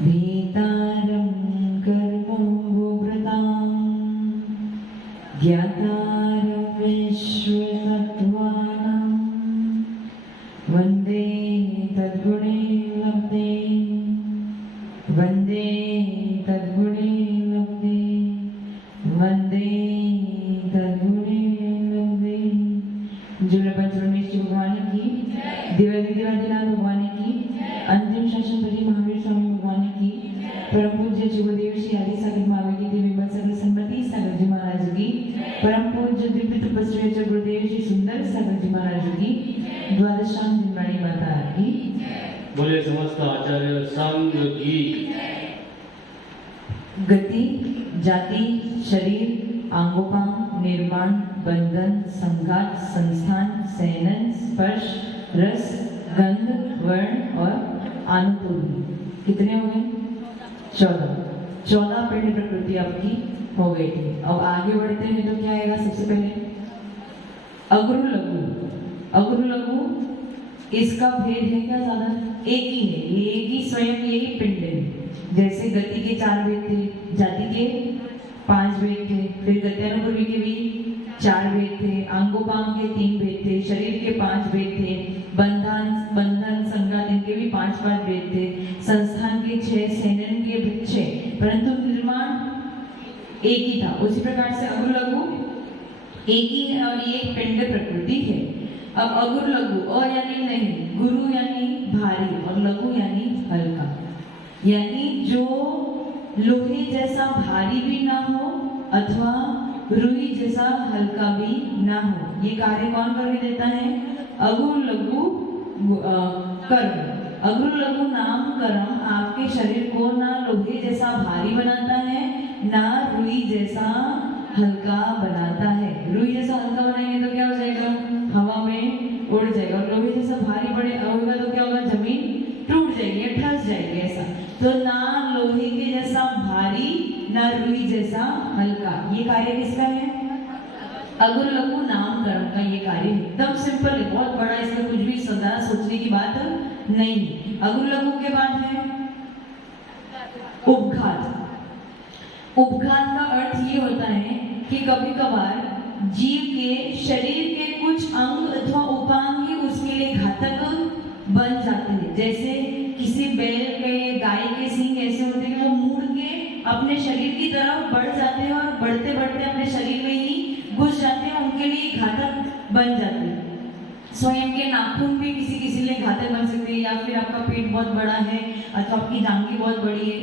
भीतारं कर्मभूभृतां ज्ञातारं विश्वतत्त्वानां वन्दे तद्गुणे लब्धे वन्दे तद्गुणे लब्धे वन्दे तद्गुणे लब्धे। जुड़ पंचरमेश्वर भगवान की, दिव्यादिदेवादिनाथ भगवान की, अंतिम शासन परी महावीर स्वामी भगवान की, परम पूज्य जीवदेव श्री आदि सागर महावीर की देवी सागर संमति सागर जी महाराज की, परम पूज्य दिव्य तपस्वी गुरुदेव श्री सुंदर सागर जी महाराज की, द्वादशाम दिनवाणी माता की। बोले समस्त आचार्य संघ की। गति, जाति, शरीर, आंगोपांग, निर्माण, बंधन, संघात, संस्थान, सैनन, स्पर्श, रस, गंध, वर्ण और आनुकूल्य कितने हो गए? 14 पिंड प्रकृति आपकी हो गई थी। अब आगे बढ़ते हैं तो क्या आएगा? सबसे पहले अगुरु लघु। अगुरु लघु इसका भेद है क्या? ज्यादा एक ही है, ये एक ही स्वयं यही पिंड है। जैसे गति के 4 भेद थे, जाति के 5 भेद थे, फिर गत्यानुपूर्वी के भी 4 भेद थे, आंगोपांग के 3 भेद थे, शरीर के 5 भेद थे, बंधन संघात इनके भी 5 भेद थे, संस्थान के 6, सैनन के 6, परंतु निर्माण एक ही था। उसी प्रकार से अगुरु लघु एक ही है और ये एक पिंड प्रकृति है। अब अगुरु लघु अ यानी नहीं, गुरु यानी भारी और लघु यानी हल्का, यानी जो लोहे जैसा भारी भी ना हो अथवा रुई जैसा हल्का भी ना हो। ये कार्य कौन करके देता है? अगुरु लघु कर्म। अगुरु लघु नाम कर्म आपके शरीर को ना लोहे जैसा भारी बनाता है ना रुई जैसा हल्का बनाता है। रुई जैसा हल्का बनाएंगे तो क्या हो जाएगा? हवा में उड़ जाएगा। और लोहे जैसा भारी बड़े होगा तो क्या होगा? जमीन टूट जाएगी या ठस जाएगी। ऐसा तो ना लोहे के जैसा भारी ना रुई जैसा हल्का। ये कार्य किसका है? अगुरु लघु नाम कर्म का ये कार्य है। एकदम सिंपल है, बहुत बड़ा इसमें कुछ भी सदा सोचने की बात नहीं। अगुरु लघु के बाद है उपघात। उपघात का अर्थ ये होता है कि कभी कभार जीव के शरीर के कुछ अंग अथवा उपांग ही उसके लिए घातक बन जाते हैं। जैसे किसी बैल के, गाय के सींग ऐसे होते हैं कि वो मुड़ के अपने शरीर की तरफ बढ़ जाते हैं और बढ़ते बढ़ते अपने शरीर में ही घुस जाते हैं, उनके लिए घातक बन जाते हैं। स्वयं के नाखून भी किसी किसी लिए घातक बन सकते हैं, या फिर आपका पेट बहुत बड़ा है अथवा आपकी जांघें बहुत बड़ी है।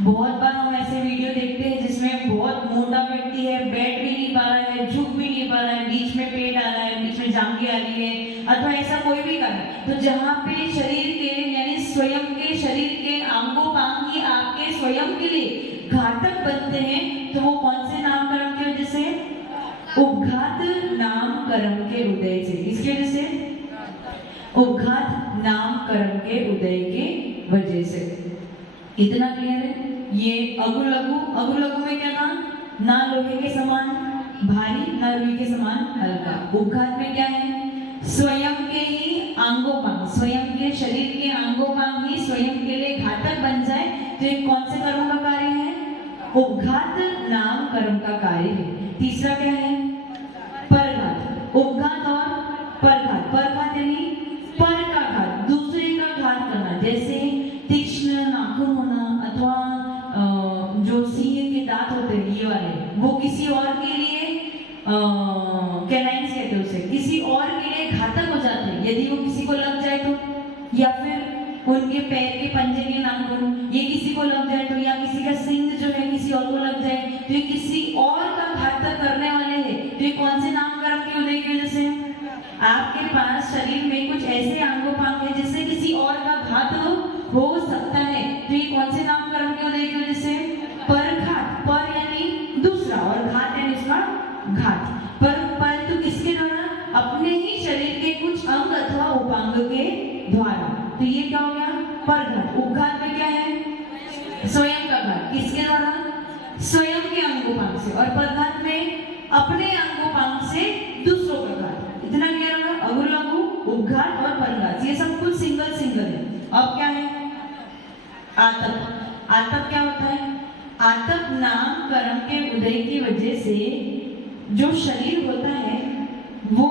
बहुत बार हम ऐसे वीडियो देखते हैं जिसमें बहुत मोटा व्यक्ति है, बैठ भी नहीं पा रहा है, झुक भी नहीं पा रहा है, बीच में पेट आ रहा है, बीच में जांघें आ रही है, अथवा ऐसा कोई भी कारण। तो जहाँ पे शरीर के यानी स्वयं के शरीर के अंगोपांग ही आपके स्वयं के लिए घातक बनते हैं, तो वो कौन से नाम कर्म की वजह से? उपघात नाम कर्म के उदय से। किसकी वजह से? उपघात नाम कर्म के उदय के वजह से। इतना क्लियर है? ये अगुरु लघु में क्या था? ना लोहे के समान भारी ना रुई के समान हल्का। उपघात में क्या है? स्वयं के ही अंगोपांग, स्वयं के शरीर के अंगोपांग ही स्वयं के लिए घातक बन जाए, तो ये कौन से कर्म का कार्य है? उपघात नाम कर्म का कार्य है। तीसरा क्या है? परघात। उपघात और परघात। परघात यानी पर का घात, दूसरे का घात करना। जैसे तीक्ष्ण नाखून होना अथवा जो सिंह के दांत होते हैं ये वाले, वो किसी और के लिए कैनाइन्स कहते हैं उसे, किसी और के लिए घातक हो जाते हैं यदि वो किसी को लग जाए तो। या फिर उनके पैर के पंजे के नाखून ये किसी को लग जाए तो, या किसी का सिंग जो है किसी और को लग जाए तो ये किसी और का घातक करने वाले हैं। तो ये कौन से नाम कर्म के उदय की वजह से? आपके पास शरीर में कुछ ऐसे अंगोपांग है जिससे किसी और का घात हो सकता है, तो ये कौन से नाम कर्म के उदय की वजह से? परघात। पर यानी दूसरा और घात यानी इसका घात। परंतु किसके द्वारा? अपने ही शरीर के कुछ अंग अथवा उपांग के द्वारा। तो ये क्या हो गया? परघात। उपघात में क्या है? स्वयं का घात। किसके द्वारा? स्वयं के अंगोपांग से। और परघात में अपने अंगोपांग से दूसरों का घात। इतना क्लियर होगा? अगुरु लघु, उपघात और परघात, ये सब कुछ आतप। आतप क्या होता है? आतप नाम कर्म के उदय की वजह से जो शरीर होता है वो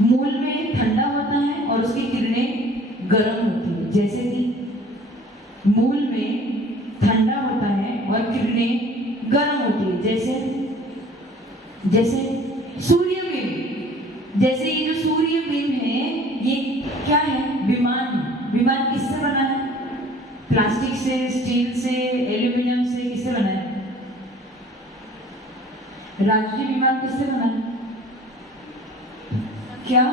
मूल में ठंडा होता है और उसकी किरणें गर्म होती है। जैसे कि मूल में ठंडा होता है और किरणें गर्म होती है। जैसे सूर्यबिंब। जैसे ये जो सूर्यबिंब है ये क्या है? विमान है। विमान किससे बना है? प्लास्टिक से, स्टील से, एल्यूमिनियम से, किससे बना है? राष्ट्रीय विमान किससे बना है? क्या?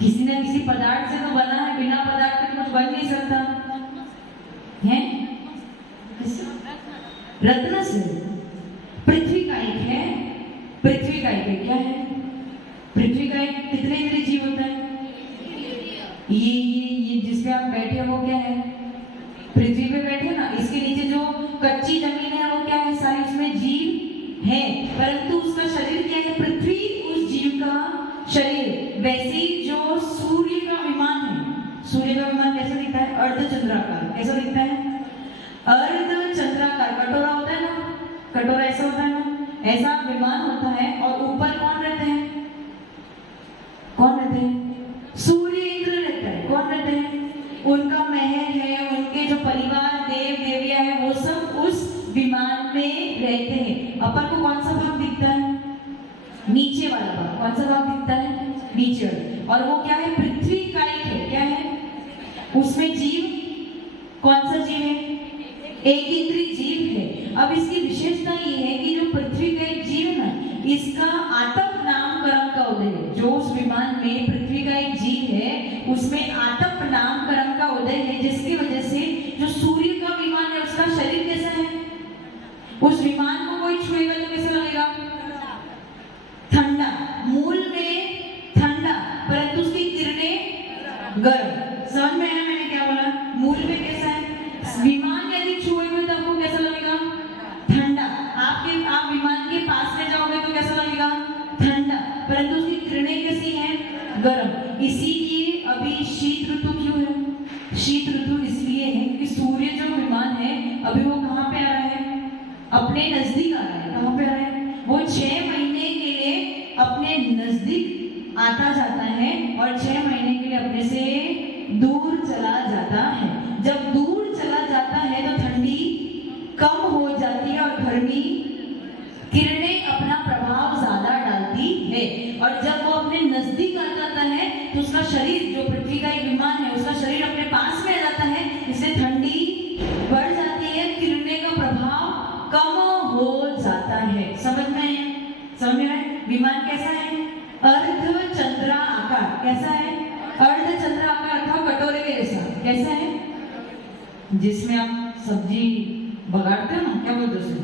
किसी न किसी पदार्थ से तो बना है, बिना पदार्थ के कुछ बन नहीं सकता है। रत्न से। पृथ्वी का एक है, पृथ्वी का एक क्या है? पृथ्वी का एक कितने इंद्रिय जीव होता है? ये जिस पे आप बैठे हो वो क्या है? पृथ्वी पे बैठे ना, इसके नीचे जो कच्ची जमीन है वो क्या है? सारी उसमें जीव है, परंतु उसका शरीर क्या है? पृथ्वी उस जीव का शरीर। वैसे ही जो सूर्य का विमान है, सूर्य का विमान कैसा दिखता है? अर्धचंद्राकार। कैसा दिखता है? अर्धचंद्राकार। कटोरा होता है ना, कटोरा ऐसा होता है ना, ऐसा विमान होता है। और ऊपर कौन रहते हैं? कौन रहते हैं? सूर्य इंद्र रहता है। कौन रहते हैं? उनका महल है, उनके जो परिवार, देव देवियां है, वो सब उस विमान में रहते हैं। अपन को कौन सा भाग दिखता है? नीचे वाला भाग। कौन सा भाग दिखता है? नीचे वाला। और वो क्या है? पृथ्वी का एक है। क्या है उसमें? जीव। कौन सा जीव है? एक इंद्रिय जीव है। अब इसकी विशेषता ये है कि जो पृथ्वी का एक जीव है ना, इसका आतप नाम कर्म का उदय है। जो उस विमान में पृथ्वी का एक जीव है उसमें आतप नाम कर्म का उदय है, जिसकी वजह से जो सूर्य का विमान है उसका शरीर कैसा है? उस विमान को कोई छुएगा तो कैसा लगेगा? ठंडा। मूल में ठंडा, परंतु उसकी किरणें गर्म। समझ में आया मैंने क्या बोला? मूल में कैसा है? विमान यदि छुएंगे तो आपको कैसा लगेगा? ठंडा। आप विमान के पास में जाओगे तो कैसा लगेगा? ठंडा, परंतु उसकी किरणें कैसी हैं? गर्म। इसीलिए अभी शीत ऋतु क्यों है? शीत ऋतु इसलिए है कि सूर्य जो विमान है अभी वो कहाँ पे आ रहा है? अपने नजदीक आ रहा है। कहाँ पे आ रहा है? वो 6 महीने के लिए अपने नजदीक आता जाता है और 6 महीने के लिए अपने से दूर चला जाता है। जब दूर चला जाता है तो ठंडी कम हो जाती है और गर्मी, किरणें अपना प्रभाव ज्यादा डालती है। और जब वो अपने नजदीक आ जाता है तो उसका शरीर, जो पृथ्वी का एक विमान है, उसका शरीर अपने पास में आ जाता है, इससे ठंडी बढ़ जाती है, किरणें का प्रभाव कम हो जाता है। समझ में आया? समझ में आया? विमान कैसा है? अर्धचंद्रा आकार। कैसा है? अर्धचंद्रा आकार का कटोरे के जैसा। कैसा है? जिसमें आप सब्जी बगाड़ते हो ना, क्या बोलते हो उसे?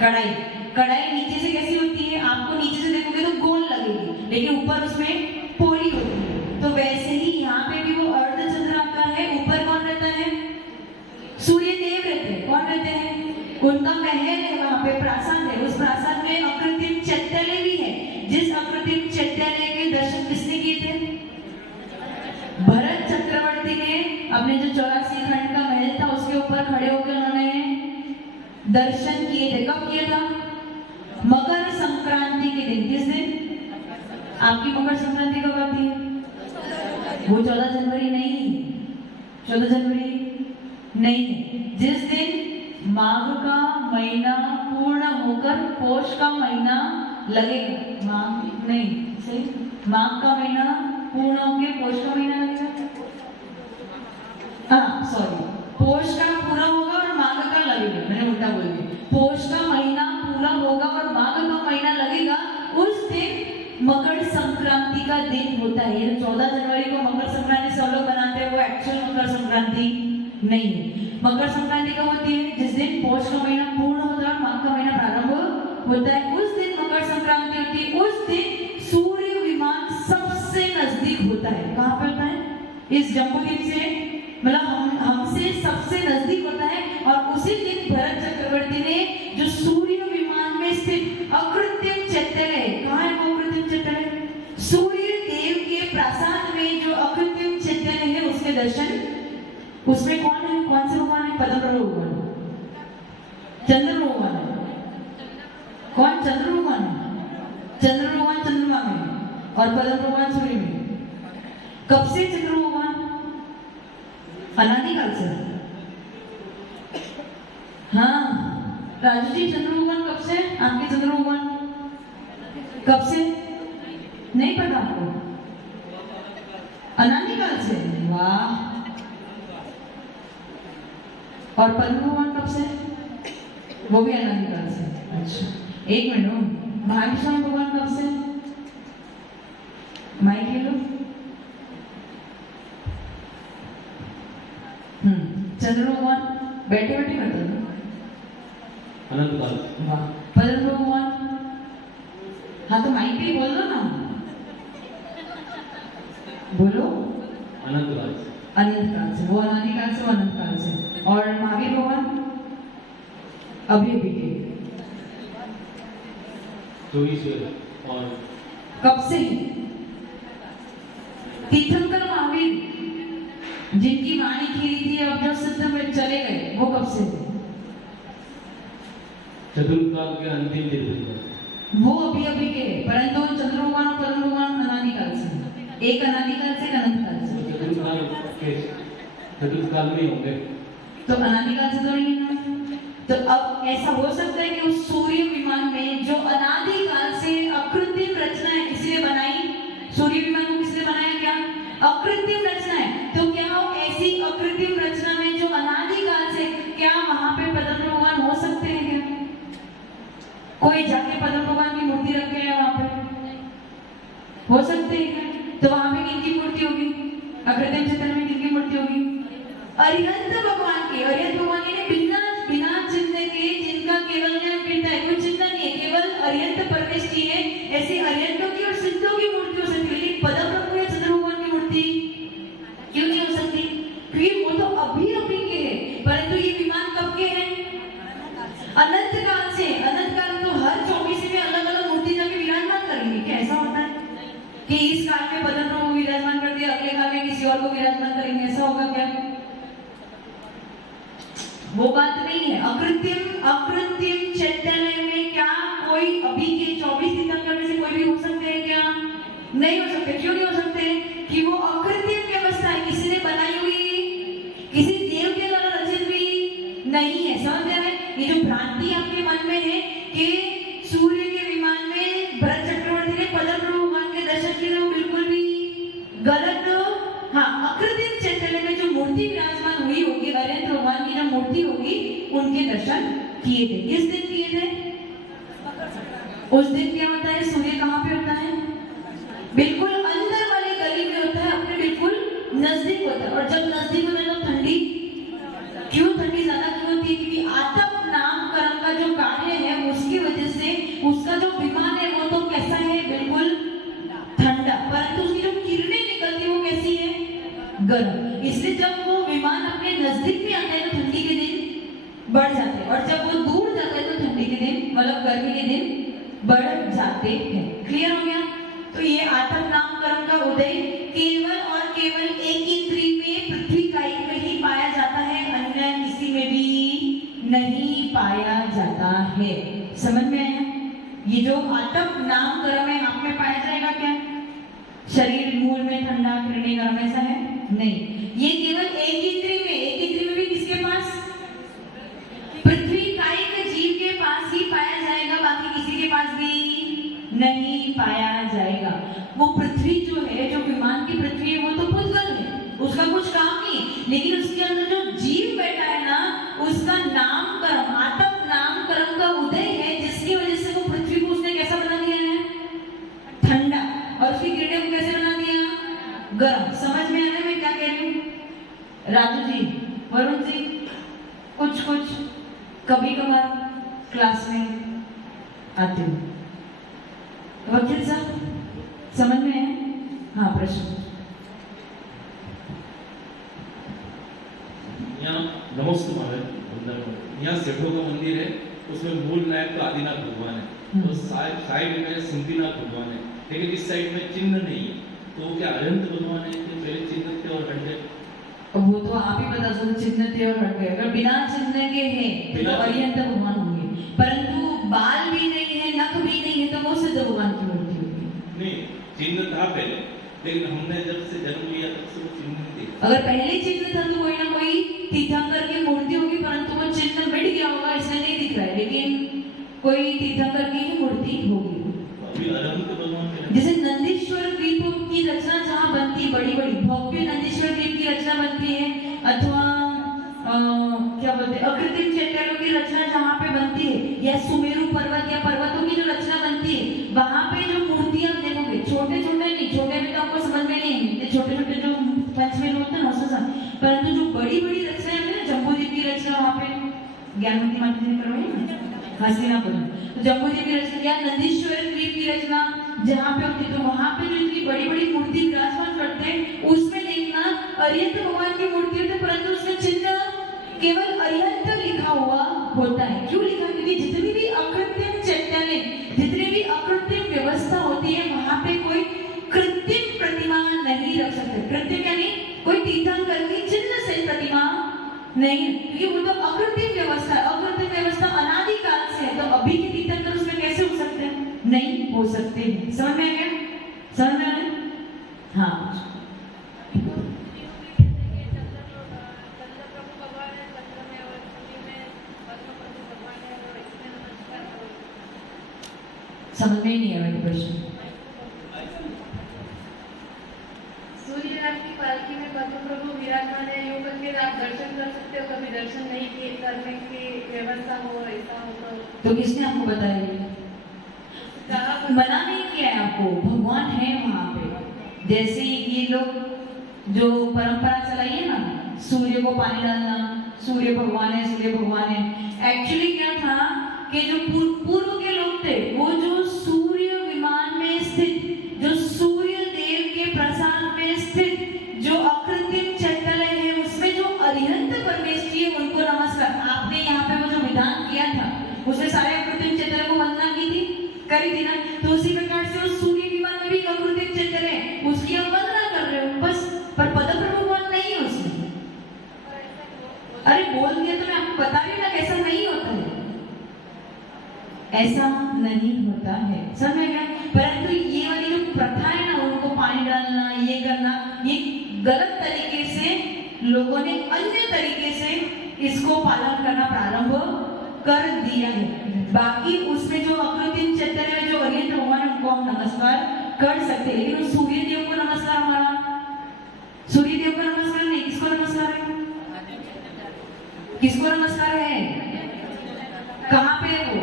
कढ़ाई। कढ़ाई नीचे से कैसी होती है? आपको नीचे से देखोगे तो गोल लगेगी, लेकिन ऊपर उसमें पोली होती है। तो वैसे ही यहाँ पे भी वो अर्धचंद्राकार है। ऊपर कौन रहता है? सूर्य देव रहते हैं। कौन रहते हैं? उनका महल है, वहाँ पे प्रासाद है। उस प्रासाद में अकृत्रिम चैत्यालय भी है। जिस अकृत्रिम चैत्यालय के दर्शन किसने किए थे? भरत चक्रवर्ती ने अपने जो 84 खंड का महल था उसके ऊपर खड़े होकर उन्होंने दर्शन किए थे। कब किया था? मकर संक्रांति के दिन। किस दिन? आपकी मकर संक्रांति कब आती है? वो 14 जनवरी नहीं, 14 जनवरी नहीं है। जिस दिन माघ का महीना पूर्ण होकर पोष का महीना लगेगा। माघ नहीं, सही, माघ का महीना पूर्ण होकर पोष का महीना लगेगा। हाँ सॉरी, पोष का पूरा होगा और माघ का लगेगा। मैंने उल्टा बोल दिया। पोष का महीना पूरा होगा और माघ का महीना लगेगा, उस दिन मकर संक्रांति का दिन होता है। ये 14 जनवरी को मकर संक्रांति सब लोग बनाते हैं, वो एक्चुअल मकर संक्रांति नहीं है। मकर संक्रांति कब होती है? जिस दिन पौष का महीना पूर्ण होता है, माघ का महीना प्रारंभ होता है, उस दिन मकर संक्रांति होती है। उस दिन सूर्य विमान सबसे नजदीक होता है। कहाँ पे होता है? इस जम्बूद्वीप से, मतलब हमसे सबसे नजदीक होता है। और उसी दिन भरत चक्रवर्ती ने जो सूर्य विमान में स्थित अकृत्रिम चैत्यालय, कहाँ है वो अकृत्रिम चैत्यालय? सूर्य देव के प्रासाद में जो अकृत्रिम चैत्यालय है उसके दर्शन उसमें कौन है, कौन से भगवान है? पद्मप्रभु भगवान, चंद्र भगवान है। कौन? चंद्र भगवान है। चंद्र भगवान चंद्रमा में और पद्म भगवान सूर्य में। कब से चंद्र भगवान? अनादिकाल से। हाँ राजू जी, चंद्र भगवान कब से? आपके चंद्र भगवान कब से? नहीं पता आपको? अनादिकाल से। वाह। और पद्म भगवान कब से? वो भी अनादिकाल से। अच्छा एक मिनट, महावीर स्वामी भगवान कब से? माइक ले लो। चंद्र भगवान बैठे बैठे बता दो। अनंत काल। वाह। पद्म भगवान? हाँ तो माइक पे बोल दो ना, बोलो। अनंत काल। अनंत काल से, वो अनादिकाल से, वो अनंत काल से। और महावीर भगवान अभी अभी के 24 और कब से? तीर्थंकर महावीर जिनकी वाणी खीरी थी, अब जब सिद्ध में चले गए, वो कब से? चतुर्काल के अंतिम दिन। वो अभी अभी के, परंतु चंद्र भगवान और पद्म भगवान अनादिकाल से। एक अनादिकाल से, एक अनंत काल से। चतुर्काल में होंगे तो अनादिकाल से तो नहीं है ना। तो अब ऐसा हो सकता है कि उस सूर्य विमान में जो अनादिकाल से अकृत्रिम रचना है, किसी ने बनाई? सूर्य विमान को किसने बनाया? क्या अकृत्रिम रचना है? तो क्या ऐसी अकृत्रिम रचना में जो अनादिकाल से, क्या वहां पे पद्म भगवान हो सकते हैं क्या? कोई जाके पद्म भगवान की मूर्ति रख के वहां पे हो सकते हैं क्या? तो वहां पे किनकी मूर्ति होगी? अकृत्रिम चित्र में किनकी मूर्ति होगी? अरिहंत भगवान की। अरिहंत भगवान ने बिना चिन्ह के, जिनका केवल ज्ञान कहता है, कोई चिन्ह नहीं है, केवल अरिहंत परमेश की है। ऐसे अरिहंतों की और सिद्धों की मूर्ति हो सकती है, लेकिन पद्म प्रभु या चंद्र भगवान की मूर्ति क्यों नहीं हो सकती? क्योंकि वो तो अभी अभी के है, परंतु ये विमान कब के हैं? अनंत काल से। अनंत काल में तो हर 24 में अलग अलग मूर्ति जाके विराजमान करेंगे। क्या ऐसा होता है कि इस काल में पद्म प्रभु विराजमान कर दिया, अगले काल में किसी और को विराजमान करेंगे? ऐसा होगा क्या? वो बात नहीं है। अकृत्रिम चैतन्य में क्या कोई अभी के 24 तीर्थंकर में से कोई भी हो सकते हैं क्या? नहीं हो सकते। क्यों नहीं हो सकते? कि वो अकृत्रिम व्यवस्था है, किसी ने बनाई हुई, किसी देव के द्वारा रचित हुई नहीं है। समझ रहे हैं? ये जो भ्रांति आपके मन में है कि सूर्य के विमान में भरत चक्रवर्ती ने पद्म प्रभु भगवान के दर्शन किए, वो बिल्कुल भी गलत। हाँ, अकृत्रिम चैतन्य में जो मूर्ति विराजमान हुई होगी, अरिहंत भगवान की जो मूर्ति होगी, उनके दर्शन किए थे। किस दिन किए थे? उस दिन क्या होता है? सूर्य कहाँ पे होता है? बिल्कुल अंदर वाली गली में होता है, अपने बिल्कुल नजदीक होता है। और जब नजदीक होता है तो ठंडी, क्यों ठंडी ज्यादा क्यों होती है? क्योंकि आतप नामकरण का जो कार्य है, उसकी वजह से उसका जो विमान है वो तो कैसा है? बिल्कुल ठंडा, परंतु उसकी जो किरणें निकलती है वो कैसी है? गर्म। इसलिए जब वो विमान अपने नजदीक में आता है तो ठंडी के दिन बढ़ जाते हैं, और जब वो दूर जाता है तो ठंडी के दिन, मतलब गर्मी के दिन बढ़ जाते हैं। क्लियर हो गया? तो ये आतप नामकरण का उदय केवल और केवल एक इंद्रिय में, पृथ्वी काई में ही पाया जाता है, अन्य किसी में भी नहीं पाया जाता है। समझ में आया? ये जो आतप नामकरण है, आप में पाया जाएगा क्या? शरीर मूल में ठंडा, किरणें गर्म, ऐसा है? नहीं। ये केवल एक इंद्रिय में, एक इंद्रिय में भी किसके पास? पृथ्वी कायिक जीव के पास ही पाया जाएगा, बाकी किसी के पास भी नहीं पाया जाएगा। वो पृथ्वी जो है, जो विमान की पृथ्वी है, वो तो पुद्गल है, उसका कुछ काम नहीं, लेकिन उसके अंदर जो जीव बैठा है ना, उसका नामकरण, आतप नामकरण का उदय है, जिसकी वजह से वो पृथ्वी को उसने कैसा बना दिया है? ठंडा। और उसकी किरणें को कैसे बना दिया? गर्म। समझ में आ रहा है मैं क्या कह रही हूँ? राजू जी, वरुण जी, कुछ कभी कभार क्लास में आते हो। वकील साहब, समझ में है? हाँ, प्रश्न। यहाँ नमस्ते महाराज, यहाँ सेठों का मंदिर है, उसमें मूल नायक तो आदिनाथ भगवान है, तो साइड में सिंधीनाथ भगवान है, लेकिन इस साइड में चिन्ह नहीं है, तो क्या अरिहंत भगवान है? तो पहले चिन्ह थे और हट गए। वो तो आप ही बता सकते, चिन्ह थे और हट गए। अगर बिना चिन्ह के हैं तो अरिहंत भगवान होंगे, परंतु बाल भी नहीं है, नख भी नहीं है, तो वो सिद्ध भगवान की मूर्ति होगी। नहीं, चिन्ह था पहले, लेकिन हमने जब से जन्म लिया तब से वो चिन्ह नहीं देखा। अगर पहले चिन्ह था तो कोई ना कोई तीर्थंकर की मूर्ति होगी, परंतु वो चिन्ह मिट गया होगा, इसलिए नहीं दिख रहा है, लेकिन कोई तीर्थंकर की ही मूर्ति होगी। अभी अरहंत भगवान के जैसे नंदीश्वर द्वीप की रचना जहाँ बनती है, बड़ी बड़ी भव्य नंदीश्वर द्वीप की रचना बनती है, अथवा क्या बोलते हैं अकृत्रिम चैत्यालयों की रचना जहाँ पे बनती है, या सुमेरु पर्वत या पर्वतों की जो रचना बनती है, वहाँ पे जो मूर्तियां आप देखोगे, छोटे छोटे नहीं, छोटे में तो आपको समझ में नहीं है, छोटे छोटे जो पंचमेरु होते हैं ना उससे, परंतु जो बड़ी बड़ी रचनाएं होती है ना, जम्बूद्वीप की रचना वहाँ पे ज्ञानवती माता जी ने करवाई ना, हस्तिनापुर में, तो जम्बूद्वीप की रचना या नंदीश्वर द्वीप की रचना जहाँ पे होती है, तो वहाँ पे जो इतनी बड़ी बड़ी मूर्ति विराजमान करते हैं, उसमें देखना अरिहंत भगवान की मूर्ति होती है, परंतु उसमें चिन्ह केवल अरिहंत लिखा हुआ होता है। क्यों लिखा? क्योंकि जितनी भी अकृत्रिम चैत्यालय, जितनी भी अकृत्रिम व्यवस्था होती है, वहाँ पे कोई कृत्रिम प्रतिमा नहीं रख सकते। कृत्रिम यानी कोई तीर्थंकर की चिन्ह से प्रतिमा नहीं, क्योंकि वो तो अकृत्रिम व्यवस्था है। अकृत्रिम व्यवस्था अनादिकाल से है, तो अभी के तीर्थंकर उसमें कैसे हो सकते हैं? नहीं हो सकते हैं। समझ में आ गया? समझ में आ गया? हाँ, समझ में नहीं आया प्रश्न। सूर्यनाथ की पालकी में पद्म प्रभु विराजमान है, यूं करके आप दर्शन कर सकते हो, कभी दर्शन नहीं किए करने की व्यवस्था हो, ऐसा हो तो किसने आपको बताया? मना नहीं किया है आपको, भगवान है वहाँ पे। जैसे ये लोग जो परंपरा चलाई है ना, सूर्य को पानी डालना, सूर्य भगवान है, सूर्य भगवान है। एक्चुअली क्या था कि जो पूर्व के लोग थे, वो जो सूर्य विमान में स्थित, जो सूर्य देव के प्रसाद में स्थित जो अकृत्रिम चैत्यालय है, उसमें जो अरिहंत परमेश्वरी है, उनको नमस्कार। आपने यहाँ पे वो जो विधान किया था, उसमें सारे अकृत्रिम चैत्यालय को वंदना की थी, करी थी ना, तो उसी प्रकार से उस सूर्य विमान में भी अकृत्रिम चैत्यालय है, उसकी आप वंदना कर रहे हो बस, पर पद्म प्रभु भगवान नहीं है उसमें। अरे बोल दिया तो मैं आपको बता रही हूँ ना, कैसा नहीं होता है, ऐसा नहीं होता है। समझ में गया? परंतु ये वाली जो प्रथा है ना, उनको पानी डालना, ये करना, ये गलत तरीके से लोगों ने अन्य तरीके से इसको पालन करना प्रारंभ कर दिया है। बाकी उसमें जो अकृत्रिम चैत्यालय में जो अरिहंत भगवान है, उनको हम नमस्कार कर सकते हैं, लेकिन सूर्य देव को नमस्कार, हमारा सूर्य देव को नमस्कार नहीं, किसको नमस्कार है? किसको नमस्कार है? कहाँ पे है वो?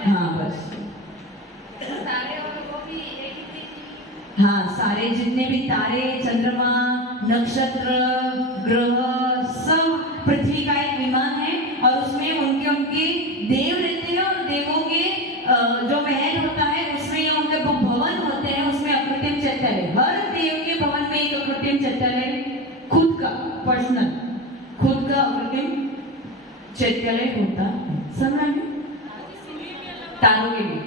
हाँ बस, हाँ, सारे जितने भी तारे, चंद्रमा, नक्षत्र, ग्रह, सब पृथ्वी का एक विमान है, और उसमें उनके उनके देव रहते हैं, और देवों के जो महल होता है उसमें उनके भवन होते हैं, उसमें अकृत्रिम चैत्यालय, हर देव के भवन में एक अकृत्रिम चैत्यालय, खुद का पर्सनल, खुद का अकृत्रिम चैत्यालय होता है। समझ में? तारों के लिए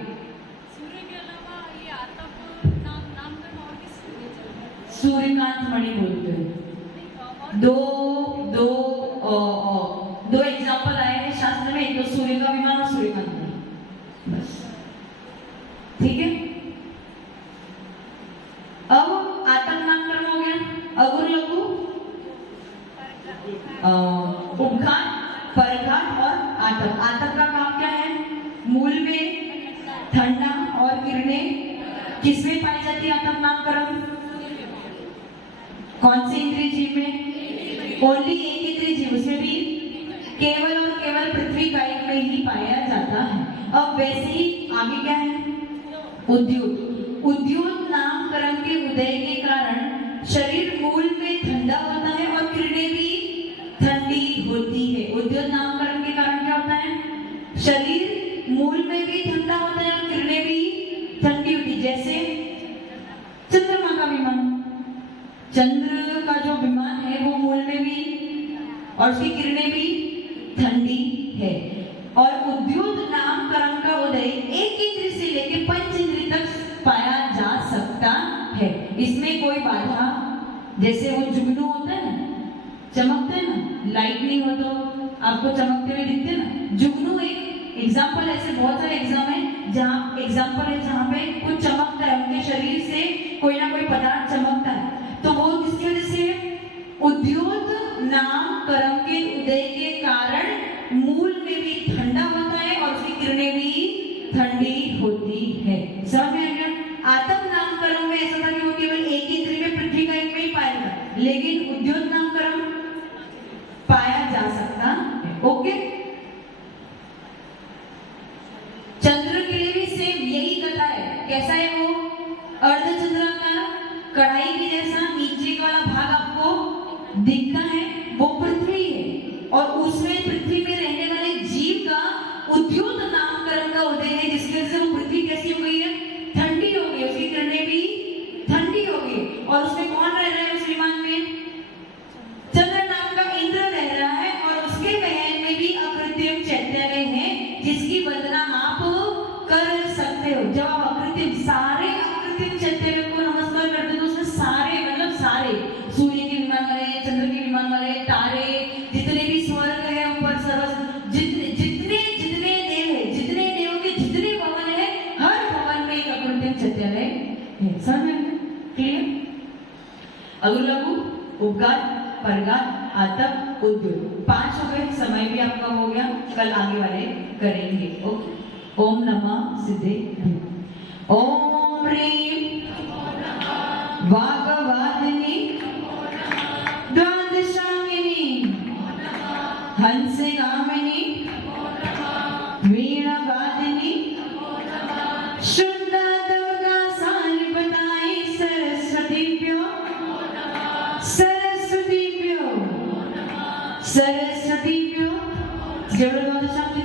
सूर्यकांत मणि बोलते हैं। दो एग्जाम्पल आए हैं शास्त्र में, एक तो सूर्य का विमान और सूर्यकांत मणि, बस। ठीक है, अब आतक नामकरण हो गया। अगुर लघु, उपघात, परघात और आतक। आतक का काम क्या है? मूल में ठंडा और किरणें किसमें पाई जाती है? आतक नामकरण कौन से इंद्रिय जीव में? ओनली एक इंद्रिय जीव, उसमें भी केवल और केवल पृथ्वी कायिक में ही पाया जाता है। अब वैसे ही आगे क्या है? उद्युत। उद्युत नामकरण के उदय के कारण शरीर मूल में ठंडा होता है और किरणें भी ठंडी होती है। उद्युत नामकरण के कारण क्या होता है? शरीर मूल में भी ठंडा होता है और किरणें भी ठंडी होती है। जैसे चंद्रमा का विमान, चंद्र का जो विमान है वो मूल में भी और उसकी किरणें भी ठंडी है। और उद्युत नामकरण का उदय एक इंद्रिय से लेकर पंच इंद्रिय तक पाया जा सकता है, इसमें कोई बाधा, जैसे वो जुगनू होता है ना, चमकते हैं ना, लाइट नहीं हो तो आपको चमकते हुए दिखते हैं ना। जुगनू एक एग्जाम्पल, ऐसे बहुत सारे एग्जाम है जहाँ पे कुछ चमकता है, उनके शरीर से कोई ना कोई पदार्थ चमकता है, तो वो जिसकी वजह से उद्योत नामकरण के उदय के कारण मूल में भी ठंडा होता है और उसकी किरणें भी ठंडी होती है। समझ में आ गया? आतम नामकरण में ऐसा था कि वो केवल एक ही इंद्रिय में पृथ्वी का एक में ही पाया था, लेकिन उद्योत नामकरण पाया जा सकता है। ओके, चंद्र के लिए भी सेम यही कथा है। कैसा है वो? अर्धचंद्राकार कढ़ाई के जैसा नीचे वाला भाग आपको दिखता है, वो पृथ्वी है और उसमें पृथ्वी में रहने वाले जीव का उद्योत नामकरण का उदय है, जिसकी वजह से वो पृथ्वी कैसी हो गई है? ठंडी हो गई, उसकी किरणें भी ठंडी हो गई। और उसमें कौन रह रहा है उस विमान में? चंद्र नाम का इंद्र रह रहा है और उसके महल में भी अकृत्रिम चैत्यालय है, जिसकी वंदना आप कर सकते हो। जब आप अकृत्रिम सारे अकृत्रिम चैत्यालय को नमस्कार करते हो तो उसमें सारे मतलब सारे सूर्य के विमान वाले, चंद्र के विमान वाले, तारे, जितने भी स्वर्ग है ऊपर, सर्व जितने जितने देव है, जितने देवों के जितने भवन है, हर भवन में एक अकृत्रिम चैत्यालय है। समझ में? क्लियर? अगुर लघु, उपगार, परगार, आतप, उद्योग। 5 हो गए, समय भी आपका हो गया, कल आगे वाले करेंगे। ओके, ओम नमः सिद्धे। ओम ह्रीं वागवादिनी द्वादशांगिनी हंसगामिनी वीणावादिनी शुद्धादवगा सानिपताय सरस्वतीभ्यो सरस्वतीभ्यो सरस्वतीभ्यो। जय बोलो द्वादशांगिनी